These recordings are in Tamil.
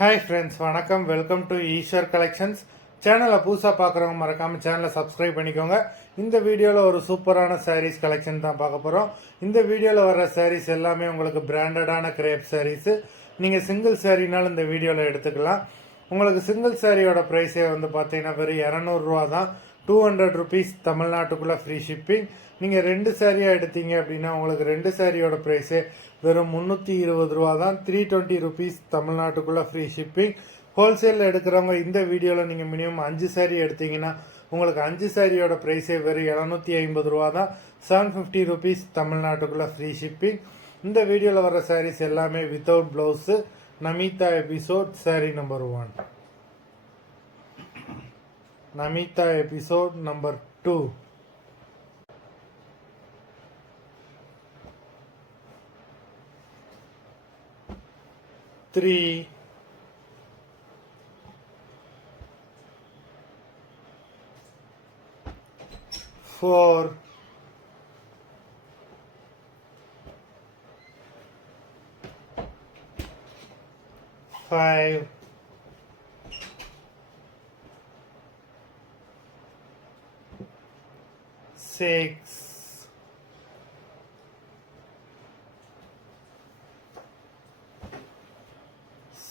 ஹாய் ஃப்ரெண்ட்ஸ், வணக்கம். Welcome to Eswar collections. சேனலை புதுசாக பார்க்குறவங்க மறக்காமல் சேனலை சப்ஸ்கிரைப் பண்ணிக்கோங்க. இந்த வீடியோவில் ஒரு சூப்பரான சாரீஸ் கலெக்ஷன் தான் பார்க்க போகிறோம். இந்த வீடியோவில் வர சாரீஸ் எல்லாமே உங்களுக்கு பிராண்டடான கிரேப் சாரீஸு. நீங்கள் சிங்கிள் சாரீனாலும் இந்த வீடியோவில் எடுத்துக்கலாம். உங்களுக்கு சிங்கிள் சாரியோட ப்ரைஸே வந்து பார்த்தீங்கன்னா வெறும் 200 தான். 200 ருபீஸ் தமிழ்நாட்டுக்குள்ளே ஃப்ரீ ஷிப்பிங். நீங்கள் 2 சாரியாக எடுத்தீங்க அப்படின்னா உங்களுக்கு 2 சாரியோட ப்ரைஸே வெறும் 320 தான். 320 ருபீஸ் தமிழ்நாட்டுக்குள்ளே ஃப்ரீ ஷிப்பிங். ஹோல்சேலில் எடுக்கிறவங்க இந்த வீடியோவில் நீங்கள் மினிமம் 5 சாரி எடுத்தீங்கன்னா உங்களுக்கு 5 சாரியோட ப்ரைஸே வெறும் 750 தான். 750 ருபீஸ் தமிழ்நாட்டுக்குள்ளே ஃப்ரீ ஷிப்பிங். இந்த வீடியோவில் வர சாரீஸ் எல்லாமே without blouse. Namitha episode sorry number 1, Namitha episode number 2. Three, 4, 5, 6,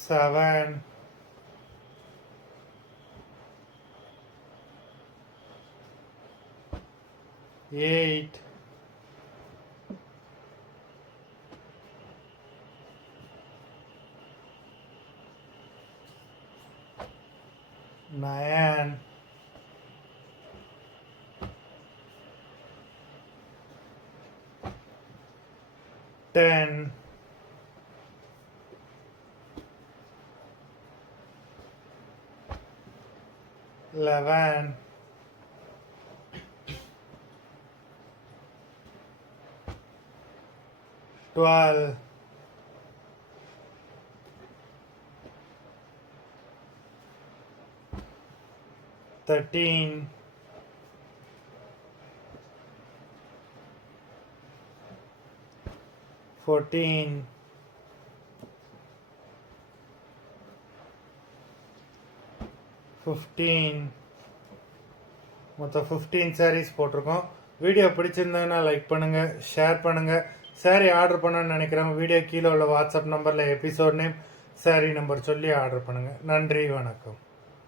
7, 8, 9, 10, 11, 12, 13, 14, 15. மொத்தம் 15 சாரீஸ் போட்டிருக்கோம். வீடியோ பிடிச்சிருந்ததுன்னா லைக் பண்ணுங்கள், ஷேர் பண்ணுங்கள். சாரீ ஆர்டர் பண்ணணும்னு நினைக்கிறவங்க வீடியோ கீழே உள்ள வாட்ஸ்அப் நம்பரில் எபிசோட் நேம், சாரீ நம்பர் சொல்லி ஆர்டர் பண்ணுங்கள். நன்றி, வணக்கம்.